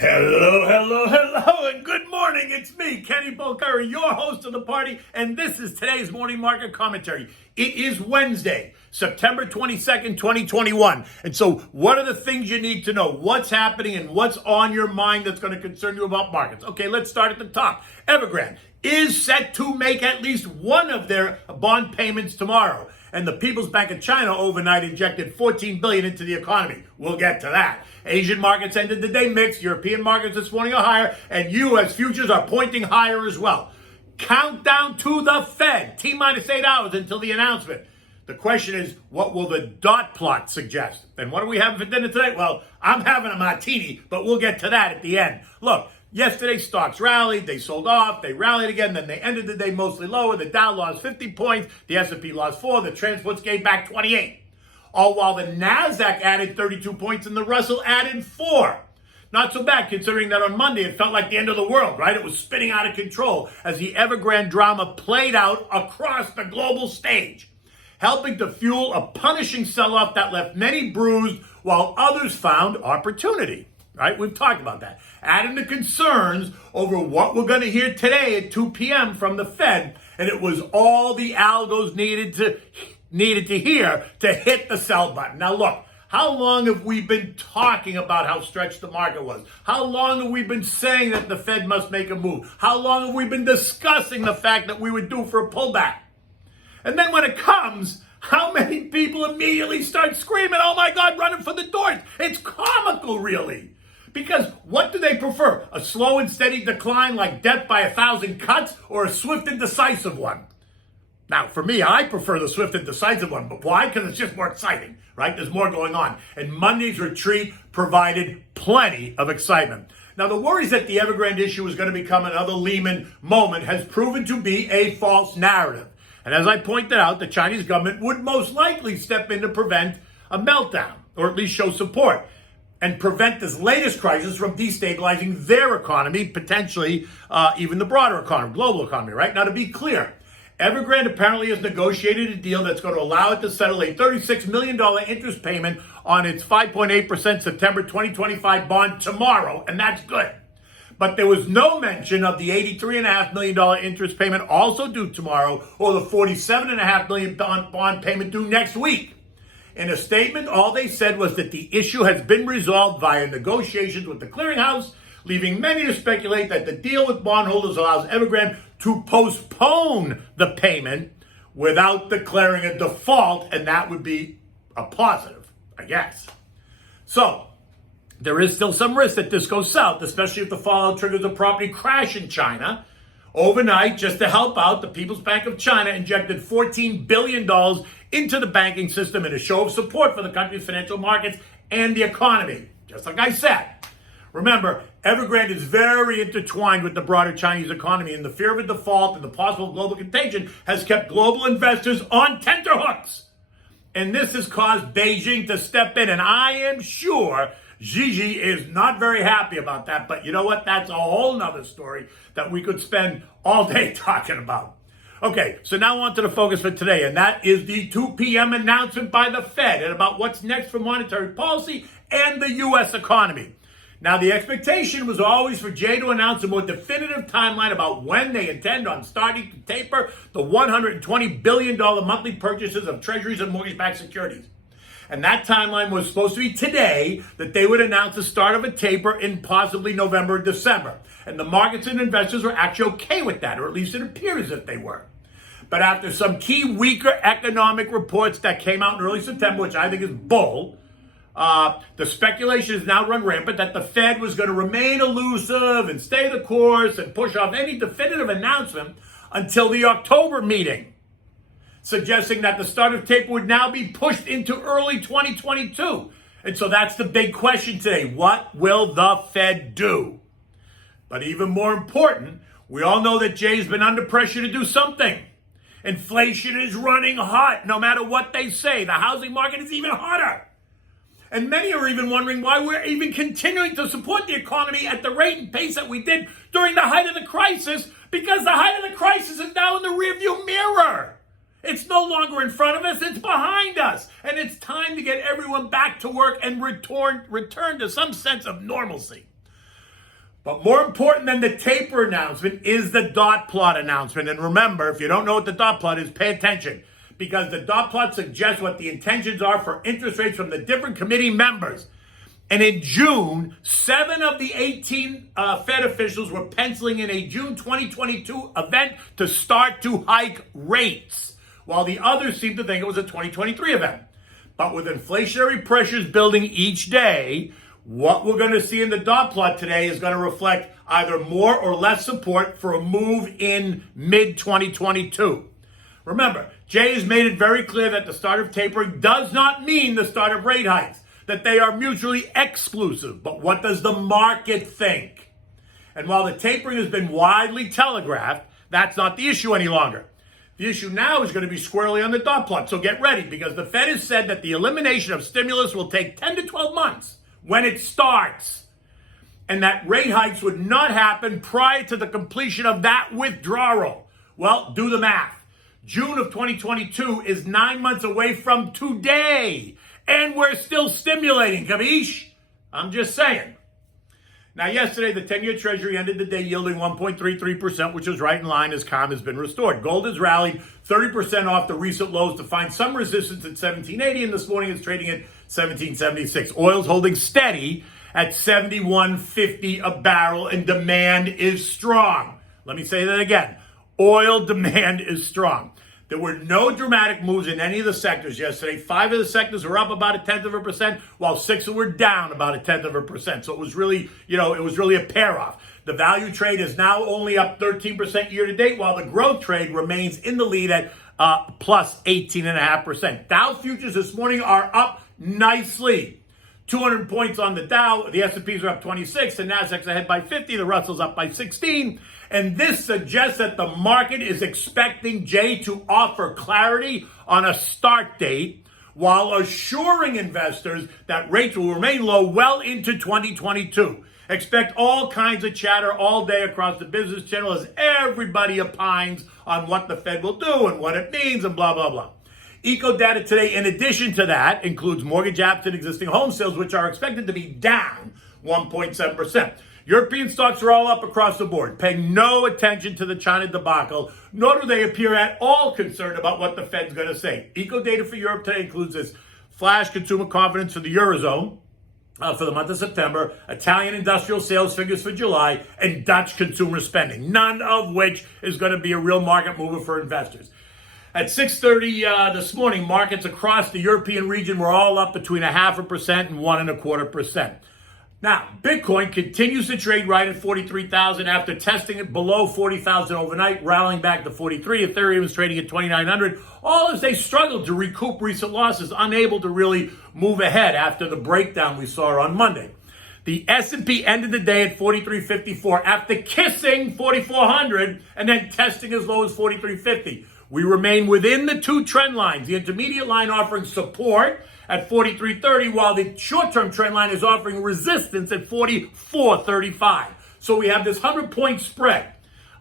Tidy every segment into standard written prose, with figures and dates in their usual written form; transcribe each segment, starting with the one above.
Hello, hello, hello, and good morning. It's me, Kenny Bulgari, your host of the party, and this is today's morning market commentary. It is Wednesday, September 22nd, 2021. And so what are the things you need to know? What's happening and what's on your mind that's going to concern you about markets? Okay, let's start at the top. Evergrande is set to make at least one of their bond payments tomorrow. And the People's Bank of China overnight injected $14 billion into the economy. We'll get to that. Asian markets ended the day mixed. European markets this morning are higher. And U.S. futures are pointing higher as well. Countdown to the Fed. T-minus 8 hours until the announcement. The question is, what will the dot plot suggest? And what are we having for dinner tonight? Well, I'm having a martini, but we'll get to that at the end. Look. Yesterday, stocks rallied, they sold off, they rallied again, then they ended the day mostly lower. The Dow lost 50 points, the S&P lost 4, the transports gave back 28. All while the NASDAQ added 32 points and the Russell added 4. Not so bad considering that on Monday it felt like the end of the world, right? It was spinning out of control as the Evergrande drama played out across the global stage, helping to fuel a punishing sell-off that left many bruised while others found opportunity. Right? We've talked about that. Adding the concerns over what we're going to hear today at 2 p.m. from the Fed, and it was all the algos needed to hear to hit the sell button. Now look, how long have we been talking about how stretched the market was? How long have we been saying that the Fed must make a move? How long have we been discussing the fact that we would due for a pullback? And then when it comes, how many people immediately start screaming, oh my God, running for the doors? It's comical, really. Because what do they prefer? A slow and steady decline like death by 1,000 cuts, or a swift and decisive one? Now, for me, I prefer the swift and decisive one. But why? Because it's just more exciting, right? There's more going on. And Monday's retreat provided plenty of excitement. Now, the worries that the Evergrande issue is going to become another Lehman moment has proven to be a false narrative. And as I pointed out, the Chinese government would most likely step in to prevent a meltdown, or at least show support, and prevent this latest crisis from destabilizing their economy, potentially even the broader economy, global economy, right? Now, to be clear, Evergrande apparently has negotiated a deal that's going to allow it to settle a $36 million interest payment on its 5.8% September 2025 bond tomorrow, and that's good. But there was no mention of the $83.5 million interest payment also due tomorrow, or the $47.5 million bond payment due next week. In a statement, all they said was that the issue has been resolved via negotiations with the clearinghouse, leaving many to speculate that the deal with bondholders allows Evergrande to postpone the payment without declaring a default, and that would be a positive, I guess. So, there is still some risk that this goes south, especially if the fallout triggers a property crash in China. Overnight, just to help out, the People's Bank of China injected $14 billion into the banking system in a show of support for the country's financial markets and the economy. Just like I said. Remember, Evergrande is very intertwined with the broader Chinese economy, and the fear of a default and the possible global contagion has kept global investors on tenterhooks. And this has caused Beijing to step in, and I am sure Xi is not very happy about that. But you know what? That's a whole nother story that we could spend all day talking about. Okay, so now on to the focus for today, and that is the 2 p.m. announcement by the Fed and about what's next for monetary policy and the U.S. economy. Now, the expectation was always for Jay to announce a more definitive timeline about when they intend on starting to taper the $120 billion monthly purchases of treasuries and mortgage-backed securities. And that timeline was supposed to be today, that they would announce the start of a taper in possibly November or December. And the markets and investors were actually okay with that, or at least it appeared as if they were. But after some key weaker economic reports that came out in early September, which I think is bull, the speculation has now run rampant that the Fed was going to remain elusive and stay the course and push off any definitive announcement until the October meeting, suggesting that the start of taper would now be pushed into early 2022. And so that's the big question today. What will the Fed do? But even more important, we all know that Jay's been under pressure to do something. Inflation is running hot, no matter what they say. The housing market is even hotter. And many are even wondering why we're even continuing to support the economy at the rate and pace that we did during the height of the crisis, because the height of the crisis is now in the rearview mirror. It's no longer in front of us, it's behind us. And it's time to get everyone back to work and return to some sense of normalcy. But more important than the taper announcement is the dot plot announcement. And remember, if you don't know what the dot plot is, pay attention, because the dot plot suggests what the intentions are for interest rates from the different committee members. And in June, 7 of the 18 Fed officials were penciling in a June 2022 event to start to hike rates, while the others seemed to think it was a 2023 event. But with inflationary pressures building each day, what we're going to see in the dot plot today is going to reflect either more or less support for a move in mid-2022. Remember, Jay has made it very clear that the start of tapering does not mean the start of rate hikes, that they are mutually exclusive. But what does the market think? And while the tapering has been widely telegraphed, that's not the issue any longer. The issue now is going to be squarely on the dot plot. So get ready, because the Fed has said that the elimination of stimulus will take 10 to 12 months when it starts, and that rate hikes would not happen prior to the completion of that withdrawal. Well, do the math. June of 2022 is 9 months away from today, and we're still stimulating, capiche? I'm just saying. Now, yesterday, the 10-year Treasury ended the day yielding 1.33%, which was right in line as calm has been restored. Gold has rallied 30% off the recent lows to find some resistance at 1780, and this morning it's trading at 1776. Oil's holding steady at 71.50 a barrel, and demand is strong. Let me say that again. Oil demand is strong. There were no dramatic moves in any of the sectors yesterday. 5 of the sectors were up about 0.1%, while 6 were down about 0.1%. So it was really, a pair-off. The value trade is now only up 13% year to date, while the growth trade remains in the lead at plus 18.5%. Dow futures this morning are up nicely. 200 points on the Dow. The S&Ps are up 26. The Nasdaq's ahead by 50. The Russell's up by 16. And this suggests that the market is expecting Jay to offer clarity on a start date, while assuring investors that rates will remain low well into 2022. Expect all kinds of chatter all day across the business channel as everybody opines on what the Fed will do and what it means and blah, blah, blah. Eco data today, in addition to that, includes mortgage apps and existing home sales, which are expected to be down 1.7%. European stocks are all up across the board, paying no attention to the China debacle, nor do they appear at all concerned about what the Fed's going to say. Eco data for Europe today includes this flash consumer confidence for the Eurozone for the month of September, Italian industrial sales figures for July, and Dutch consumer spending, none of which is going to be a real market mover for investors. At 6:30 this morning, markets across the European region were all up between 0.5% and 1.25%. Now, Bitcoin continues to trade right at 43,000 after testing it below 40,000 overnight, rallying back to 43. Ethereum is trading at 2,900, all as they struggled to recoup recent losses, unable to really move ahead after the breakdown we saw on Monday. The S&P ended the day at 43.54 after kissing 4,400 and then testing as low as 43.50. We remain within the two trend lines, the intermediate line offering support at 43.30, while the short-term trend line is offering resistance at 44.35. So we have this 100-point spread,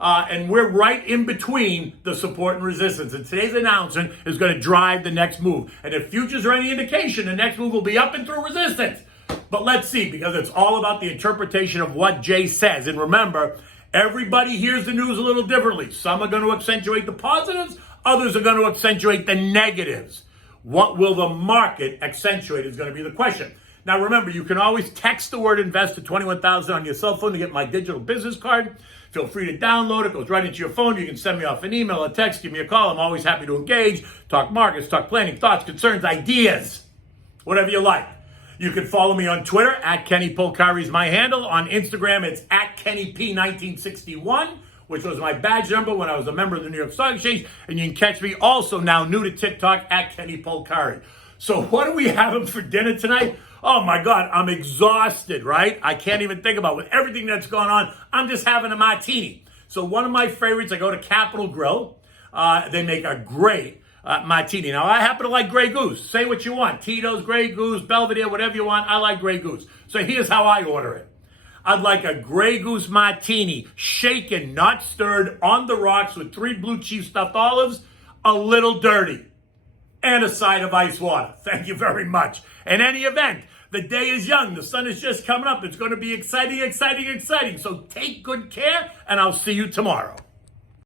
and we're right in between the support and resistance. And today's announcement is going to drive the next move. And if futures are any indication, the next move will be up and through resistance. But let's see, because it's all about the interpretation of what Jay says. And remember, everybody hears the news a little differently. Some are going to accentuate the positives, others are going to accentuate the negatives. What will the market accentuate is going to be the question. Now remember, you can always text the word invest to 21,000 on your cell phone to get my digital business card. Feel free to download it. It goes right into your phone. You can send me off an email, a text, give me a call. I'm always happy to engage, talk markets, talk planning, thoughts, concerns, ideas, whatever you like. You can follow me on Twitter, at Kenny Polcari is my handle. On Instagram, it's at KennyP1961, which was my badge number when I was a member of the New York Stock Exchange. And you can catch me also now new to TikTok at Kenny Polcari. So what are we having for dinner tonight? Oh my God, I'm exhausted, right? I can't even think about it. With everything that's going on, I'm just having a martini. So one of my favorites, I go to Capital Grill. They make a great martini. Now, I happen to like Grey Goose. Say what you want. Tito's, Grey Goose, Belvedere, whatever you want. I like Grey Goose. So here's how I order it. I'd like a Grey Goose martini, shaken, not stirred, on the rocks with 3 blue cheese stuffed olives, a little dirty, and a side of ice water. Thank you very much. In any event, The day is young. The sun is just coming up. It's going to be exciting, exciting, exciting. So take good care, and I'll see you tomorrow.